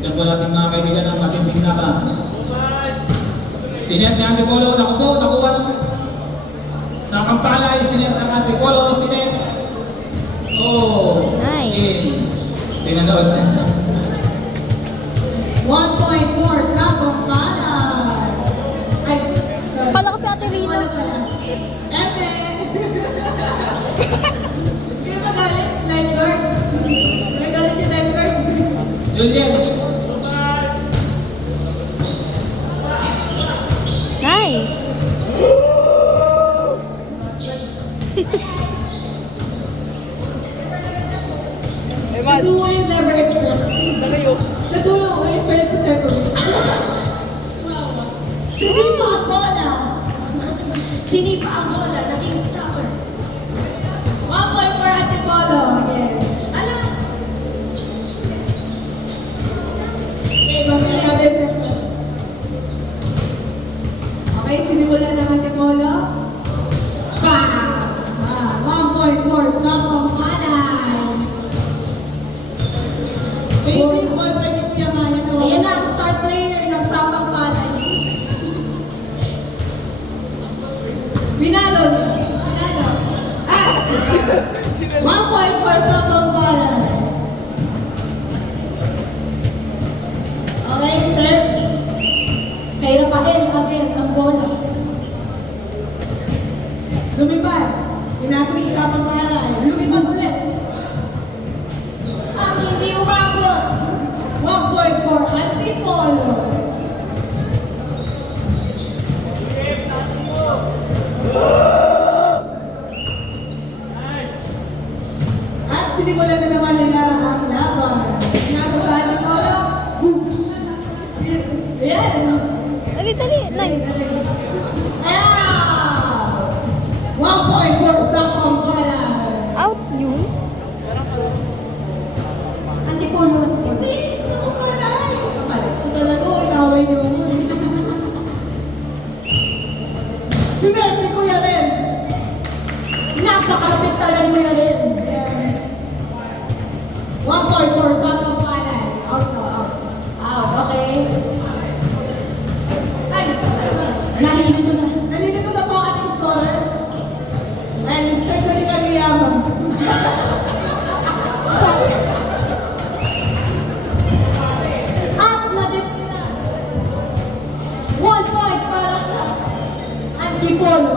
Tignan po natin mga kaibigan ang matinding laban. Sinet ni Antipolo, nakuha sa kampalay, sinet ng Antipolo, sinet. Oh, nice. Tinanood na siya. 1.4 sa kampalay. Ay, sorry. Pala kasi Ate Rina. Ete! Hindi ba galit? Lifeguard? Nagalit yung lifeguard? Julian. Nice. The duo you never expect. The duo you only failed to separate. Sinipa ang bola! Sinipa ang bola, naging stopper. 1 point for Antipolo again. Ano? Okay, mamaya another set. Okay, sinimulan ng Antipolo. Bam! 1.4 sa kampalay. Paging ball, pwede po yamayan. Ayan na ang star player ng Sapang Palay. Binalo. Ah! 1.4 Sapang Palay. Okay, sir. Kay Rafael again ang bola. Lumipad. Pinasa sa Sapang Palay. Lumipad ulit. At hindi umabot. 1.4 Antipolo. At sinimulan na naman nila ang laban. Nasa sa Antipolo. Boosh! Ayan! Dali. Nice. Ayan! 1.4 sa Pampalay. Out yun. Antipolo. Hindi! Sa Pampalay! Ito talaga, inaway niyo. Sinerti ko yan rin. Napakalapit talaga mo yan rin. 1.4 sa Pampalay. Out na, out. Out, okay. Ay, nalilito na. Nalilito na po ang ating scorer. Ayan, isa ko ni Kagiyama. At na-disconnect. 1 point para sa Antipolo.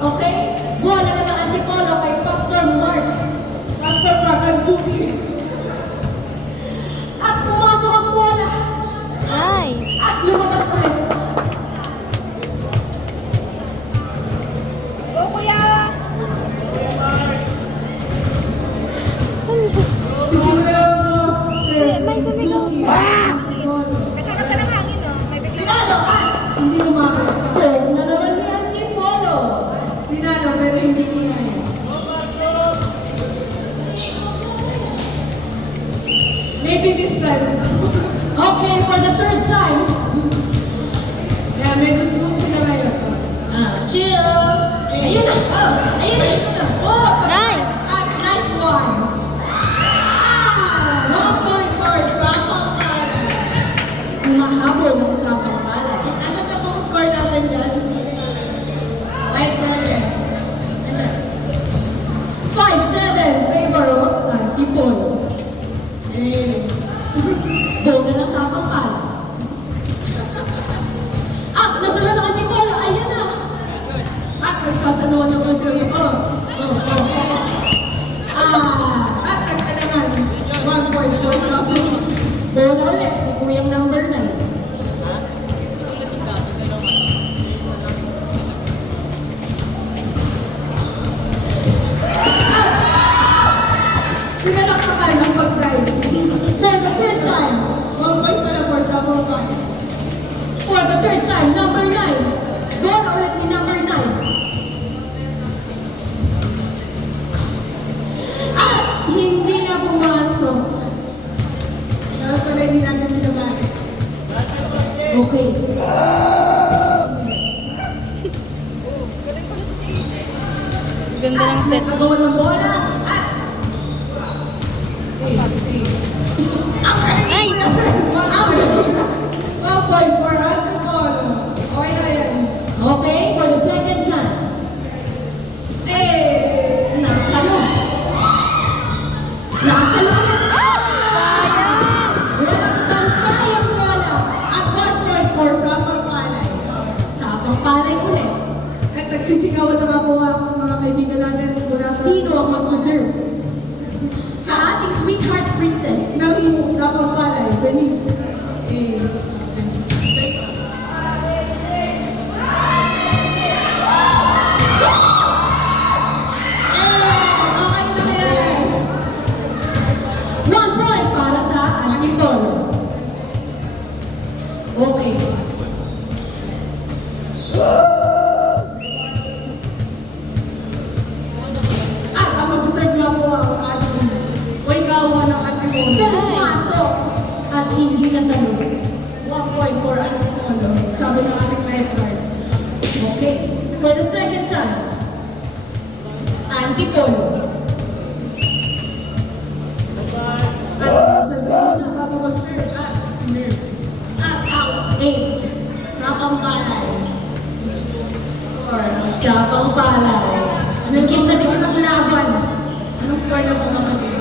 Okay? Bola na ng Antipolo kay Pastor Mark. Pastor Mark, I'm joking. At pumasok ang bola. Nice. At lumabas pa rin. Go, kuya! Sisimulan na lang po, sir. May sumigaw. Naghanap ka ng hangin, no? May Pinalo ka! Hindi lumabas. Score na naman ni Antipolo. Pinalo, pero hindi kinaya. Maybe this time. Okay, for the third time. Yeah, medyo smooth sila ngayon. Chill. Ayun na. Ayun na. Oh, Nice. nice one. 1 point for Sapang Palay. Mahabol ng Sapang Palay. Ano na pong score natin dyan? 5-7. Andyan. 5-7 favor of Antipolo. Eh. Boga ng Sapang Palay. At nasala ng Antipolo. Ayun na. At nagsasanuan ng Brazil. At nagkalaman. 1 point for Sapang. Bola ulit. Ni Kuyang number 9. Pinalakpakan ng pag-drive. For the third time. 1 point pala for Sapang Palay. For the third time, number 9. Bola ulit ni number 9. At hindi na pumasok. Dapat pala hindi natin pinabalik. Okay. Ganda ng set. Nagawa ng bola. Ang galing Nice. Okay na yan. 1 point para sa Antipolo. Okay. Ang magsaserve nga po ang ating Oikawa ng Antipolo. Pumasok at hindi nasalo. 1 point for Antipolo. Sabi ng ating lifeguard. Okay. For the second time, Antipolo. At sabi mo na bago mag-serve. At out 8 sa Pampalay. Sa Pampalay. Anong kita din ng laban? Anong score na po kapatid?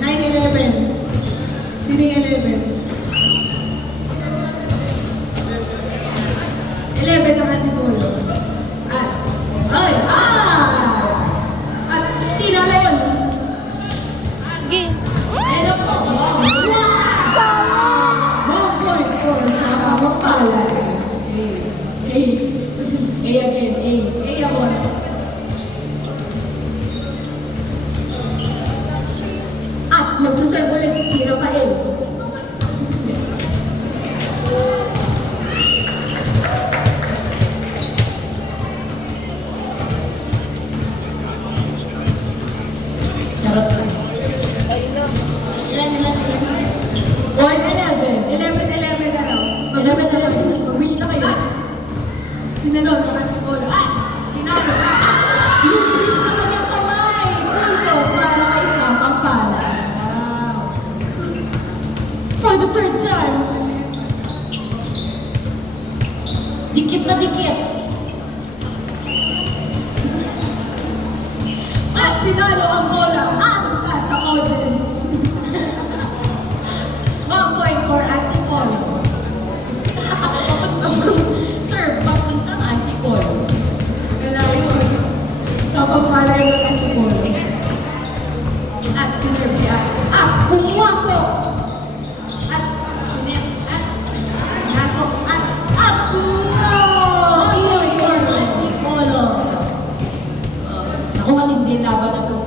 9-11. Sino yung 11? 11 ang Antipolo. At, at tinalon. Game. Ano po? Wow! 1 point for sa Pampalay. A again, A. A ako. At magsaserve ulit si Rafael. Charot lang. Ilan? O, 11. 11 na lang. 11. Mag-wish na kayo. Sinalon ka natin ko. Pinalo. Lumilis na kanyang kamay. Puntos para kay sa Pampalay. Wow. For the third time. Dikit na dikit. At pinalo ang bola. Sa audience. 1 point for Antipolo. Sir, papunta ang Antipolo. Kailangan sa Pampalay ng Antipolo. At sinerbihan. At pumasok. At nasok. At for Antipolo. Naku, matindi laban na to.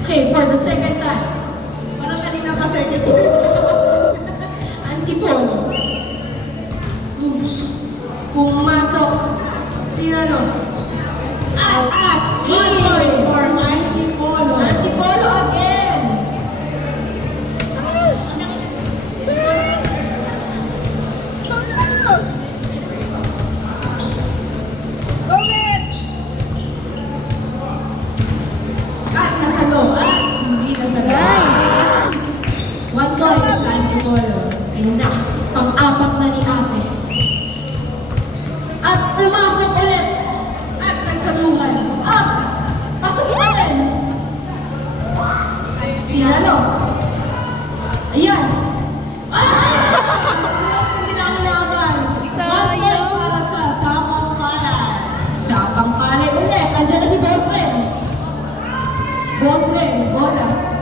Okay, for the second time. Parang kanina pa second. Antipolo. Pumasok. Sinalo. At 1 point for Antipolo. Antipolo again. At nasalo. At hindi nasalo. Nice. 1 point sa Antipolo. Ayun na. Pang-apat na ni ate. At pumasok ulit. At nagsaluhan. At pasok ulit. At sinalo. Ayan. Hindi na ang laban. 1 point para sa Pampalay. Sa Pampalay ulit. Andiyan na si Bosman. Bosman, bola.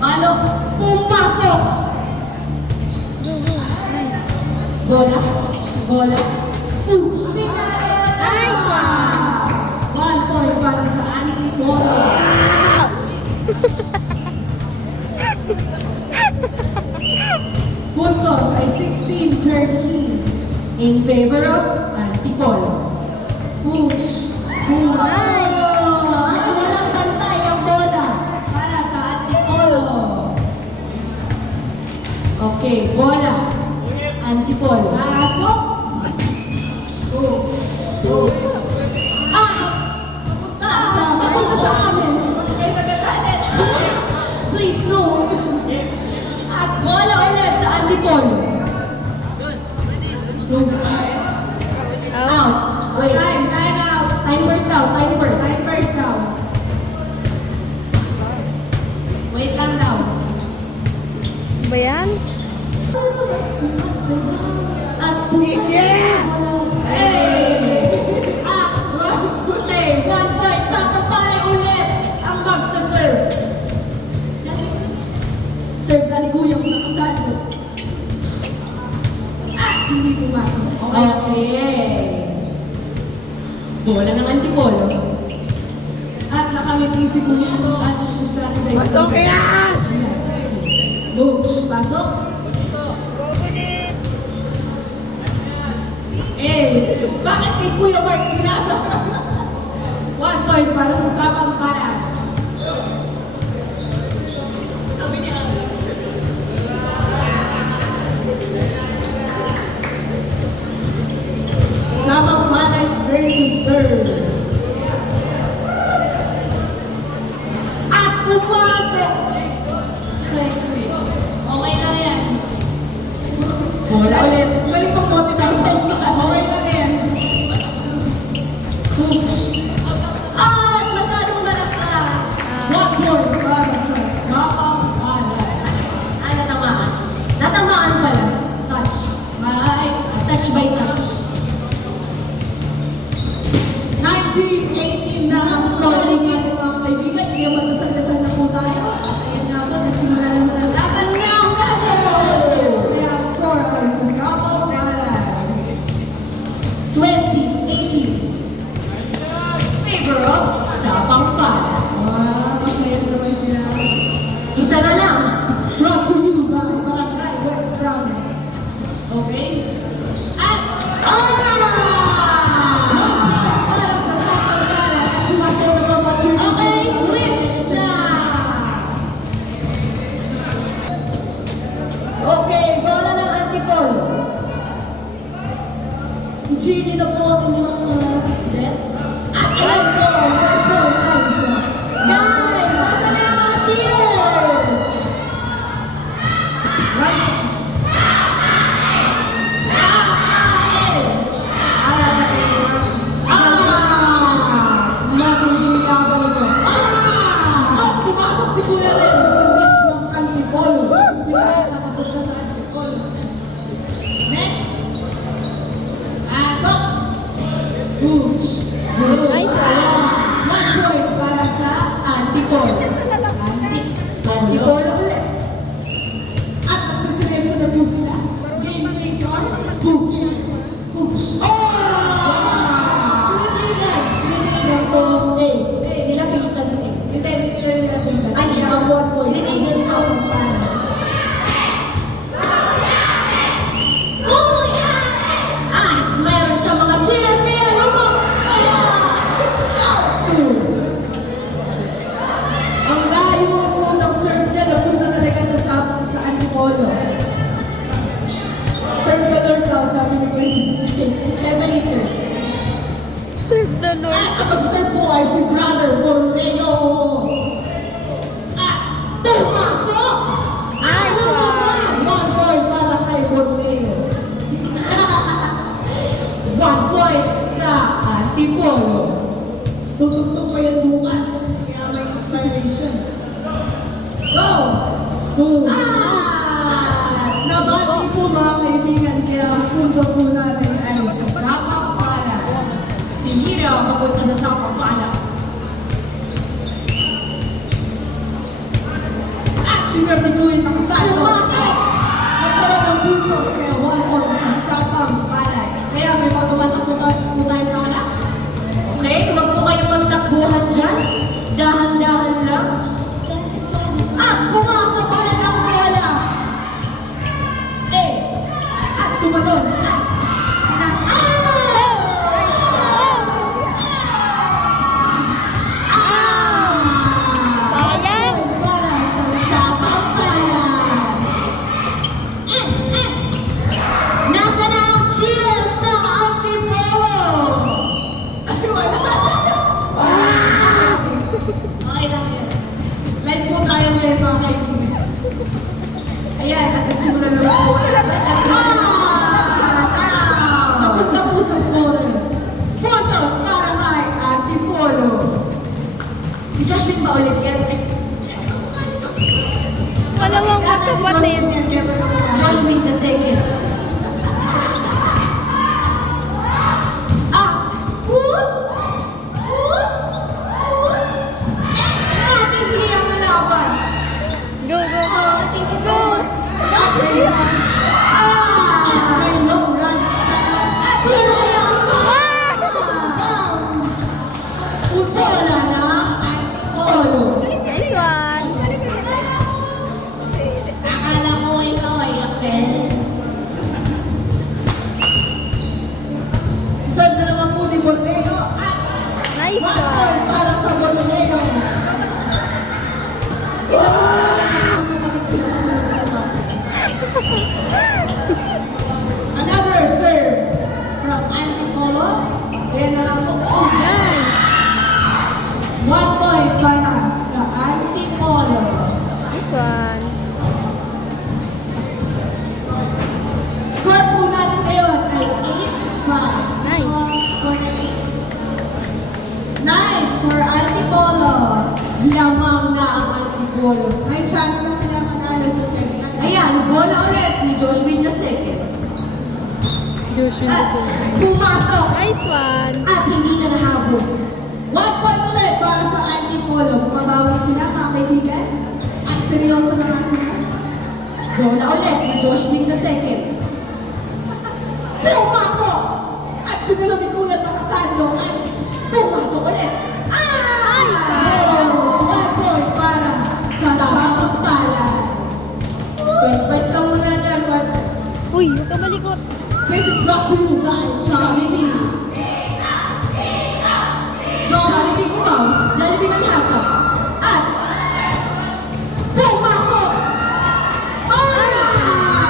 Malo, pumasok. Nice. Bola. Nice one. 1 point para sa Antipolo. Puntos ay 16-13 in favor of Antipolo. Push. Nice. Walang pantay ang bola para sa Antipolo. Okay, bola. Antipolo. Pasok. Papunta sa amin. Kayo nagagalit. Please, no. At bola ulit sa Antipolo. Out. Wait. Time out. Time first down. Time first down. Wait lang daw. Ba yan? At pumasok. Okay, 1 point sa Pampalay ulit ang magsaserve. Antipolo. At nakangiti si Kuya at strategize. Pasok yan! Moves, pasok. Bakit kay Kuya Mark pinasa? 1 point para sa Sapang Palad. Sabi niya. Sapang Palad's turn to serve. At pumasok. Okay lang yan. Bola ulit. Galing kong motivate. Okay lang yan. Hoops. At masyadong malakas. 1 point para sa Sapang Palad. Ano tamaan? Natamaan pala. Touch. Touch by touch. 1918 na ang scoring natin mga kaibigan. Kaya magdasal-dasal na po tayo. Ayan nga po, nagsimula naman ang laban niya ang Wazos! Kaya ang score ay sa Sapang Palad. 20-18. Favor of Sapang Palad. Wow, masaya na naman sila. Isa na lang. Brought to you by Barangay West Brown. Okay? At, okay, switch na! Okay, bola ng Antipolo. I-genie na po ang inyong jet. At ayan po, first ball, guys. Guys, nasa na yung mga cheers? Right. Magiging laban ito. At pumasok si Kuya Ren sa list ng Antipolo. Gusto niya nakapunta sa Antipolo. Next. Pasok. Push. Nice one. 1 point para sa Antipolo. Antipolo ulit. At nagsiselection na po sila. Game face on. Push. Push. Tinitigan ko. Nilapitan eh. Hindi nilapitan. Ay, ang 1 point. Tinitigan sa akong pana. Kuya! Ay, mayroon siya mga cheers kaya lumo. Ang layo po ng serve niya, napunta talaga sa Antipolo. Serve the Lord daw, sabi ni Kuya. Heavenly serve. Serve the Lord. At ang mag-serve po ay si Brother Borneo. At pumasok! Ay, lumabas! 1 point para kay Borneo. 1 point sa Antipolo. Tutugtog ko yan bukas, kaya may inspiration. Go! Boom! Nabati po mga kaibigan, kaya ang puntos po natin ay sa Sapang Palad. Tinira papunta sa Sapang Palad. At sinabi ko yung nakasalo. Pumasok! Nagkaroon ng puntos, kaya 1 point sa Sapang Palad. Kaya may patumatak po tayo sa anak. Okay, huwag po kayong magtakbuhan dyan. Dahan-dahan lang. At pumasok ulit ang bola. At tumalon. At Sayang. para sa Sapang Palad. Nasa na ang cheers ng Antipolo? Ay, wala. Okay lang yan. Light po tayo ngayon mga kaibigan. Ayan, at nagsimula na lang po. Napunta po sa scorer. Puntos para kay Antipolo. Si Joshua ba ulit yan? Malamang magkapatid. Joshua the second. Wood! Wood! Wood! Ating hiyang laban. Go, go, go. Thank you so much. May long run. Sino kaya ang Nice One point one. para sa Borneo. Inasunod na lang kung bakit sila nasa nagpapasok. Another serve from Antipolo. Ayan na lang po. Nice. 1 point para sa Antipolo. Nice one. Score po natin ngayon ay 8-5. Nice. Score na 8. 9 for Antipolo. Lamang na ang Antipolo. May chance na sila manalo sa second. Ayan, bola ulit ni Josh Win na second. Joshua At Joshua. pumasok Nice one. at hindi na nahabol. 1 point ulit para sa Antipolo. Bumabawi sila mga kaibigan. At seryoso na nga sila. Bola ulit ni Josh Win na second. Pumasok! At sinunod ni Kuya Takasando ay pumasok ulit. One point para sa Sabang Palay. Spice ka muna dyan, partner. Uy, huwag ka malikot. This is brought to you by Jollibee. Jollibee kumaw, Jollibee ng hapon. At pumasok!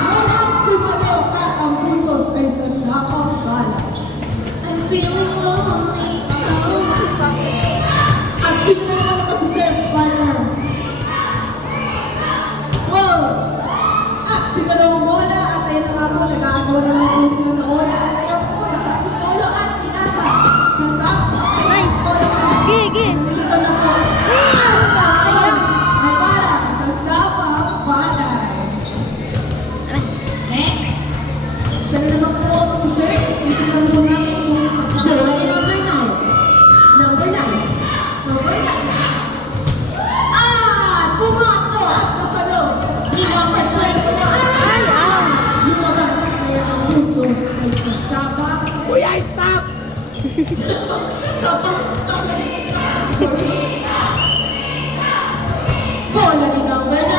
Walang sumalaw at ang puntos ay sa Sabang Palay. I'm feeling lonely. At sino na naman ang mag-serve, partner? Push! At si dalawang bola at ayun na nga po, nag-aagawa na naman po sila sa bola. At ayun po, nasa Antipolo at pinasa sa Sabang Nice. Gi, gi. Nandito na po. At ayun ay para sa Sabang Palay. Next. Siya na naman po ang mag-serve. Titignan po natin kung magkakaroon ni number 9. Number 9. Number 9. Pumasok! At pasalo! Number 12. Ay, ow. Lumabas kaya ang puntos ay sa Sabang. Kuya, stop! Sabang bola ni number 9.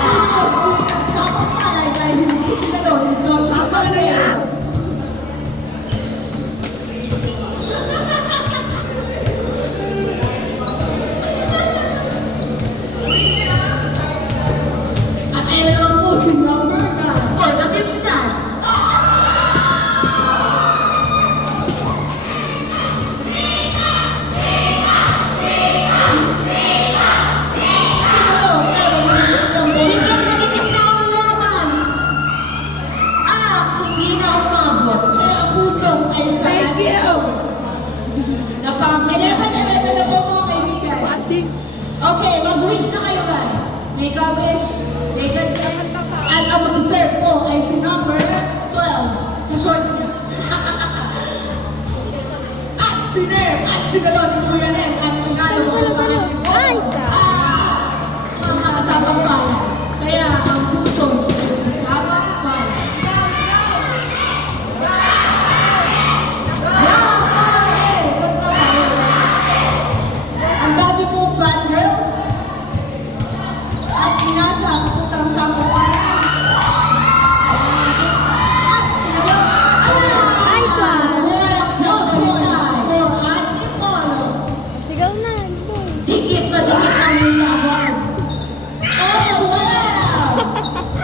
Puntos ulit ang Sabang Palay dahil hindi sila doon ni Joshua Barrera. At ayun na naman po si number 9 for the 5th time. Siguro, pero malakas ang bola. Dikit na ang laban. Hindi na umabot. Kaya ang puntos ay sa Napang 11-11 na po mga kaibigan. Okay, mag-wish na kayo guys. Make a wish. Take a chance. At ang mag-serve po ay si number 12 sa short niya. At si Nerv at si Galon, si Kuya Ren at Pinalo ko Salo, ang salo. pangalan ko. Nice, Mga kasabang pala. Kaya ang puntos ay sa sabang pala. Ang dami pong fan girls. At pinasa ang putang sabang pala. At sinalo. Nice one. No point for Antipolo. Sigaw na. Go. Dikit na dikit ang nilaban. Oh, wow!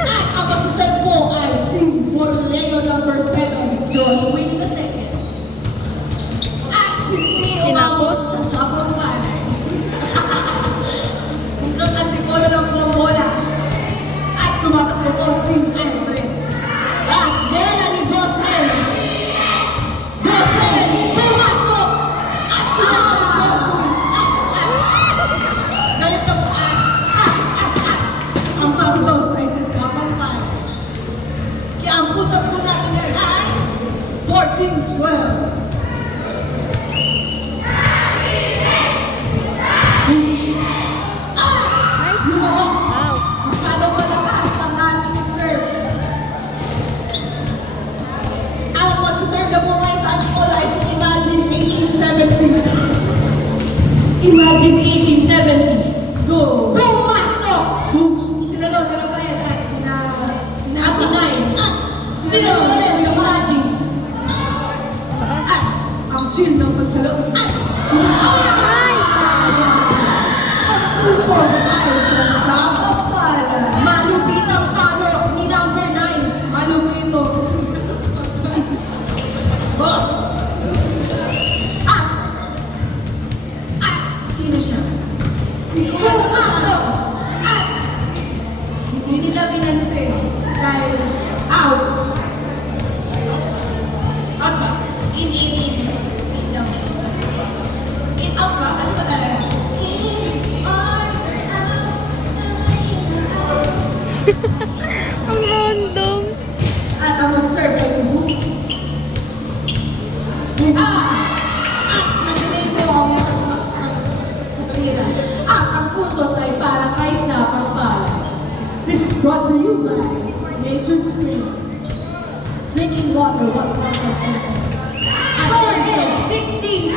At ang magsaserve po ay si Borneo number 7, Josh Win the second. At hindi umabot sa sabang palay. Hanggang Antipolo ng buong bola. At tumatakbo po si Andre. At bola ni Boss Ren. Boss Ren, pumasok! At sinalo si Josh Win. Galit na po. Ang puntos ay sa sabang palay. Kaya ang puntos po natin ngayon ay 14-12. Nice one. Lumabas. Wow. Masyadong malakas ang ating serve. Ang magsaserve na po ngayon sa Antipolo ay si Imagine 1870. Imagine 1870. Go! Pumasok! Books! Sinalo, ganun pa yan at pinasinay. At sinalo ulit, Imagine. Taas. At ang chill ng pagsalo. At Ay, Ang putos ay sa Sapapala. Malupit ang palo ni number 9. Malupit ito. Boss! At sino siya? Si Kumato! At hindi nila pinansin dahil out. Out ba? In. In daw. In out ba? Ano ba talaga? ang random. At ang mag-serve ay si Boots. At nag-mail ko ang mag-kapaliran. At ang putos ay parang rice na pangpala. This is brought to you by Nature Spring. Drinking water, what comes from it? Score is 16-14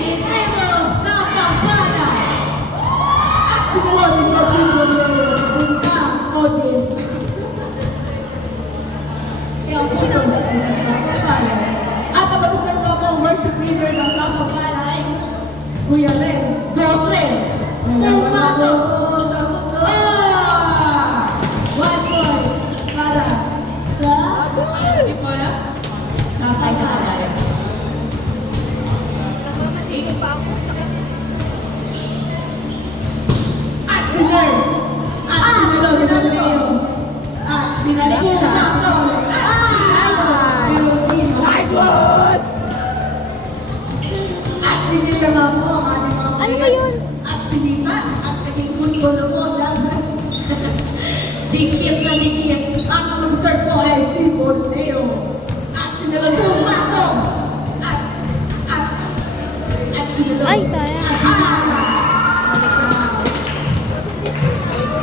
in favor of South Pampanga. At siguro dito simple din Bunta Odin. Kaya ang putos ay sa South Pampanga. At ang mag-serve ako ang worship leader ng South Pampanga ay Kuya Ren. Dos Ren. Pumasok sa mundo. 1 point para sa hindi po alam? Sa Pampanga. At si Ner. At si Ner. At binalik sa Nice one! At bigyan na nga po ang ating mga Ano players. yun? At si Dita at naging football na po laban. Dikit na dikit. At ang mag-serve po ay si Borneo. At sinalang pumasok. At sinalang. Ay, sayang. At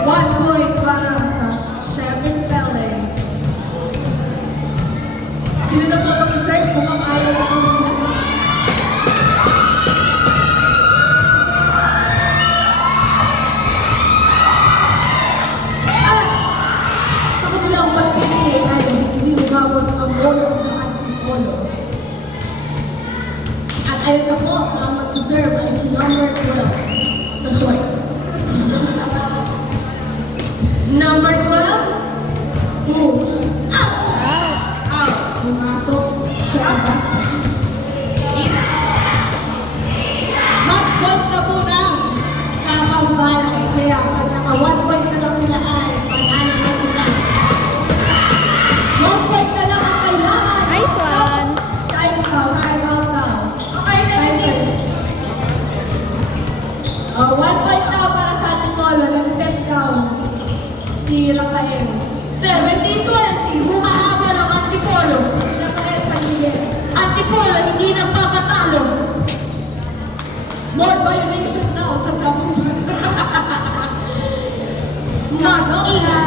1 point para sa Sherman Pele. Sino na po mag-serve kung makaya na po nila? At sa kanilang pagpili ay hindi umabot ang bolo sa antipolo. At ayun na po, ang mag-serve ay si number 12 sa short. Number 12, push. Out. Pumasok sa abas. Match point na po na sa pambalay. Kaya pag naka 1 point na lang sila ay panalo na sila. 1 point na lang ang kailangan. Nice one. Time out now. Okay, time. 1 point now para sa Antipolo. Nag-step down si Rafael. 17-20. Humahaba ng Antipolo. Si Rafael San Miguel. Antipolo hindi nagpapatalo. More violation now sa sabong. Mag-ilan.